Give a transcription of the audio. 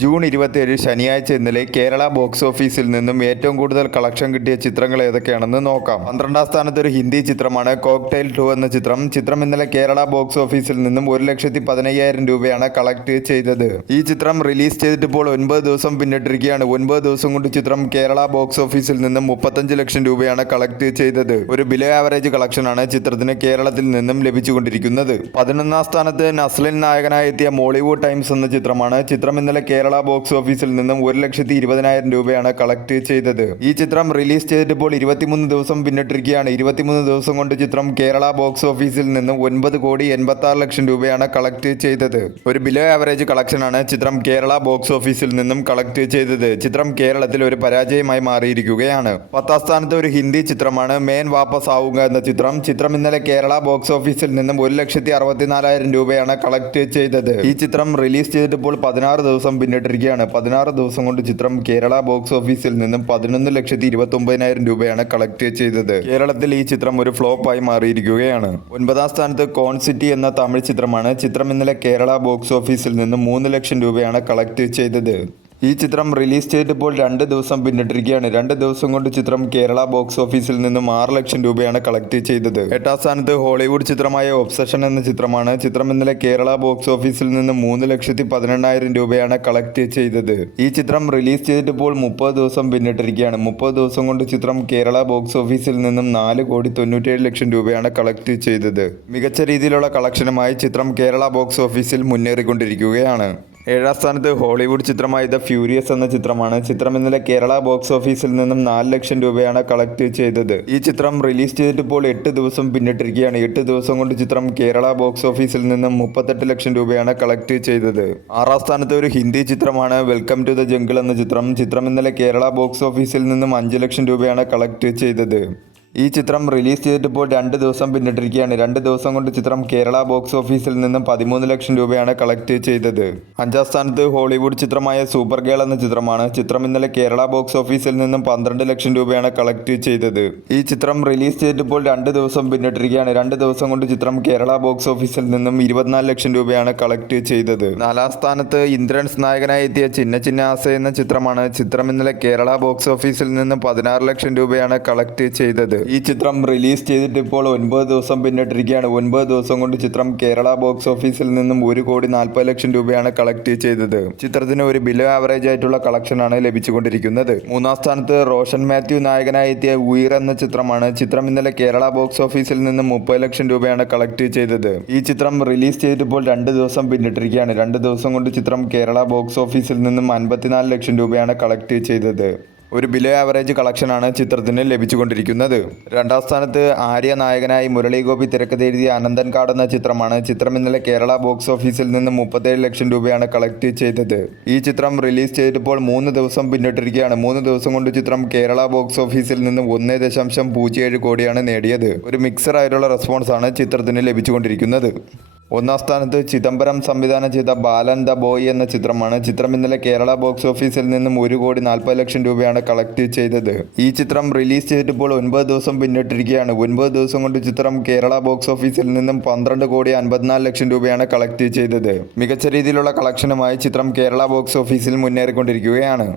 June 27 ശനിയാഴ്ച ഇന്നലെ Kerala box ഓഫീസിൽ നിന്നും ഏറ്റവും കൂടുതൽ കളക്ഷൻ കിട്ടിയ ചിത്രങ്ങൾ ഏതൊക്കെയാണെന്ന് നോക്കാം. 12ാം സ്ഥാനത്ത് ഒരു ഹിന്ദി ചിത്രമാണ് കോക്ടെയിൽ 2 എന്ന ചിത്രം ഇന്നലെ കേരള ബോക്സ് ഓഫീസിൽ നിന്നും 1,15,000 രൂപയാണ് കളക്ട് ചെയ്തത്. ഈ ചിത്രം റിലീസ് ചെയ്തിട്ട് ഇപ്പോൾ 9 ദിവസം പിന്നിട്ടിരിക്കുകയാണ്. 9 ദിവസം കൊണ്ട് ചിത്രം കേരള ബോക്സ് ഓഫീസിൽ നിന്നും 35 ലക്ഷം രൂപയാണ് കളക്ട് ചെയ്തത്. ഒരു ബിലോ ആവറേജ് കളക്ഷനാണ് ചിത്രത്തിന് കേരളത്തിൽ നിന്നും ലഭിച്ചുകൊണ്ടിരിക്കുന്നത്. 11ാം സ്ഥാനത്ത് നസ്ലിൻ നായകനായി എത്തിയ മോളിവുഡ് ടൈംസ് എന്ന ചിത്രം ഇന്നലെ കേരള ബോക്സ് ഓഫീസിൽ നിന്നും 1,20,000 രൂപയാണ് കളക്ട് ചെയ്തത്. ഈ ചിത്രം റിലീസ് ചെയ്തിട്ട് ഇപ്പോൾ 23 ദിവസം പിന്നിട്ടിരിക്കുകയാണ്. 23 ദിവസം കൊണ്ട് ചിത്രം കേരള ബോക്സ് ഓഫീസിൽ നിന്നും 9,86,00,000 രൂപയാണ് കളക്ട് ചെയ്തത്. ഒരു ബിലോ ആവറേജ് കളക്ഷനാണ് ചിത്രം കേരള ബോക്സ് ഓഫീസിൽ നിന്നും കളക്ട് ചെയ്തത്. ചിത്രം കേരളത്തിൽ ഒരു പരാജയമായി മാറിയിരിക്കുകയാണ്. 10ാം സ്ഥാനത്ത് ഒരു ഹിന്ദി ചിത്രമാണ് മേൻ വാപ്പസ് ആവുക എന്ന ചിത്രം ഇന്നലെ കേരള ബോക്സ് ഓഫീസിൽ നിന്നും 1,64,000 രൂപയാണ് കളക്ട് ചെയ്തത്. ഈ ചിത്രം റിലീസ് ചെയ്തിട്ട് ഇപ്പോൾ 16 ദിവസം പിന്നിട്ടിരിക്കുകയാണ്. 16 ദിവസം കൊണ്ട് ചിത്രം കേരള ബോക്സ് ഓഫീസിൽ നിന്നും 11,29,000 രൂപയാണ് കളക്ട് ചെയ്തത്. കേരളത്തിൽ ഈ ചിത്രം ഒരു ഫ്ലോപ്പായി മാറിയിരിക്കുകയാണ്. 9ാം സ്ഥാനത്ത് കോൺസിറ്റി എന്ന തമിഴ് ചിത്രം ഇന്നലെ കേരള ബോക്സ് ഓഫീസിൽ നിന്നും 3 ലക്ഷം രൂപയാണ് കളക്ട് ചെയ്തത്. ഈ ചിത്രം റിലീസ് ചെയ്തിപ്പോൾ 2 ദിവസം പിന്നിട്ടിരിക്കുകയാണ്. 2 ദിവസം കൊണ്ട് ചിത്രം കേരള ബോക്സ് ഓഫീസിൽ നിന്നും 6 ലക്ഷം രൂപയാണ് കളക്ട് ചെയ്തത്. 8ാം സ്ഥാനത്ത് ഹോളിവുഡ് ചിത്രമായ ഒബ്സഷൻ എന്ന ചിത്രം ഇന്നലെ കേരള ബോക്സ് ഓഫീസിൽ നിന്നും 3,18,000 രൂപയാണ് കളക്ട് ചെയ്തത്. ഈ ചിത്രം റിലീസ് ചെയ്തിപ്പോൾ 30 ദിവസം പിന്നിട്ടിരിക്കുകയാണ്. 30 ദിവസം കൊണ്ട് ചിത്രം കേരള ബോക്സ് ഓഫീസിൽ നിന്നും 4,97,00,000 രൂപയാണ് കളക്ട് ചെയ്തത്. മികച്ച രീതിയിലുള്ള കളക്ഷനുമായി ചിത്രം കേരള ബോക്സ് ഓഫീസിൽ മുന്നേറിക്കൊണ്ടിരിക്കുകയാണ്. 7ാം സ്ഥാനത്ത് ഹോളിവുഡ് ചിത്രമായ ദ ഫ്യൂരിയസ് എന്ന ചിത്രം ഇന്നലെ കേരള ബോക്സ് ഓഫീസിൽ നിന്നും 4 ലക്ഷം രൂപയാണ് കളക്ട് ചെയ്തത്. ഈ ചിത്രം റിലീസ് ചെയ്തിട്ടിപ്പോൾ 8 ദിവസം പിന്നിട്ടിരിക്കുകയാണ്. 8 ദിവസം കൊണ്ട് ചിത്രം കേരള ബോക്സ് ഓഫീസിൽ നിന്നും 38 ലക്ഷം രൂപയാണ് കളക്ട് ചെയ്തത്. 6ാം സ്ഥാനത്ത് ഒരു ഹിന്ദി ചിത്രമാണ് വെൽക്കം ടു ദ ജംഗിൾ എന്ന ചിത്രം ഇന്നലെ കേരള ബോക്സ് ഓഫീസിൽ നിന്നും 5 ലക്ഷം രൂപയാണ് കളക്ട് ചെയ്തത്. ഈ ചിത്രം റിലീസ് ചെയ്തിട്ടിപ്പോൾ 2 ദിവസം പിന്നിട്ടിരിക്കുകയാണ്. 2 ദിവസം കൊണ്ട് ചിത്രം കേരള ബോക്സ് ഓഫീസിൽ നിന്നും 13 ലക്ഷം രൂപയാണ് കളക്ട് ചെയ്തത്. 5ാം സ്ഥാനത്ത് ഹോളിവുഡ് ചിത്രമായ സൂപ്പർ ഗേൾ എന്ന ചിത്രം ഇന്നലെ കേരള ബോക്സ് ഓഫീസിൽ നിന്നും 12 ലക്ഷം രൂപയാണ് കളക്ട് ചെയ്തത്. ഈ ചിത്രം റിലീസ് ചെയ്തിട്ടിപ്പോൾ 2 ദിവസം പിന്നിട്ടിരിക്കുകയാണ്. 2 ദിവസം കൊണ്ട് ചിത്രം കേരള ബോക്സ് ഓഫീസിൽ നിന്നും 24 ലക്ഷം രൂപയാണ് കളക്ട് ചെയ്തത്. 4ാം സ്ഥാനത്ത് ഇന്ദ്രൻസ് നായകനായി എത്തിയ ചിന്ന ചിന്ന ആസ എന്ന ചിത്രം ഇന്നലെ കേരള ബോക്സ് ഓഫീസിൽ നിന്നും 16 ലക്ഷം രൂപയാണ് കളക്ട് ചെയ്തത്. ഈ ചിത്രം റിലീസ് ചെയ്തിട്ട് ഇപ്പോൾ 9 ദിവസം പിന്നിട്ടിരിക്കുകയാണ്. 9 ദിവസം കൊണ്ട് ചിത്രം കേരള ബോക്സ് ഓഫീസിൽ നിന്നും 1,40,00,000 രൂപയാണ് കളക്ട് ചെയ്തത്. ചിത്രത്തിന് ഒരു ബിലോ ആവറേജ് ആയിട്ടുള്ള കളക്ഷനാണ് ലഭിച്ചുകൊണ്ടിരിക്കുന്നത്. 3ാം സ്ഥാനത്ത് റോഷൻ മാത്യു നായകനായി എത്തിയ ഉയർ എന്ന ചിത്രം ഇന്നലെ കേരള ബോക്സ് ഓഫീസിൽ നിന്നും 30 ലക്ഷം രൂപയാണ് കളക്ട് ചെയ്തത്. ഈ ചിത്രം റിലീസ് ചെയ്തിപ്പോൾ 2 ദിവസം പിന്നിട്ടിരിക്കുകയാണ്. 2 ദിവസം കൊണ്ട് ചിത്രം കേരള ബോക്സ് ഓഫീസിൽ നിന്നും 54 ലക്ഷം രൂപയാണ് കളക്ട് ചെയ്തത്. ഒരു ബിലോ ആവറേജ് കളക്ഷനാണ് ചിത്രത്തിന് ലഭിച്ചുകൊണ്ടിരിക്കുന്നത്. 2ാം സ്ഥാനത്ത് ആര്യ നായകനായി മുരളി ഗോപി തിരക്കഥ എഴുതിയ അനന്തൻകാട് എന്ന ചിത്രം ഇന്നലെ കേരള ബോക്സ് ഓഫീസിൽ നിന്നും 37 ലക്ഷം രൂപയാണ് കളക്ട് ചെയ്തത്. ഈ ചിത്രം റിലീസ് ചെയ്തിപ്പോൾ 3 ദിവസം പിന്നിട്ടിരിക്കുകയാണ്. 3 ദിവസം കൊണ്ട് ചിത്രം കേരള ബോക്സ് ഓഫീസിൽ നിന്നും 1.07 കോടിയാണ് നേടിയത്. ഒരു മിക്സർ ആയിട്ടുള്ള റെസ്പോൺസാണ് ചിത്രത്തിന് ലഭിച്ചുകൊണ്ടിരിക്കുന്നത്. 1ാം സ്ഥാനത്ത് ചിദംബരം സംവിധാനം ചെയ്ത ബാലൻ ദ ബോയ് എന്ന ചിത്രം ഇന്നലെ കേരള ബോക്സ് ഓഫീസിൽ നിന്നും 1,40,00,000 രൂപയാണ് കളക്ട് ചെയ്തത്. ഈ ചിത്രം റിലീസ് ചെയ്തിട്ടിപ്പോൾ 9 ദിവസം പിന്നിട്ടിരിക്കുകയാണ്. 9 ദിവസം കൊണ്ട് ചിത്രം കേരള ബോക്സ് ഓഫീസിൽ നിന്നും 12,54,00,000 രൂപയാണ് കളക്ട് ചെയ്തത്. മികച്ച രീതിയിലുള്ള കളക്ഷനുമായി ചിത്രം കേരള ബോക്സ് ഓഫീസിൽ മുന്നേറിക്കൊണ്ടിരിക്കുകയാണ്.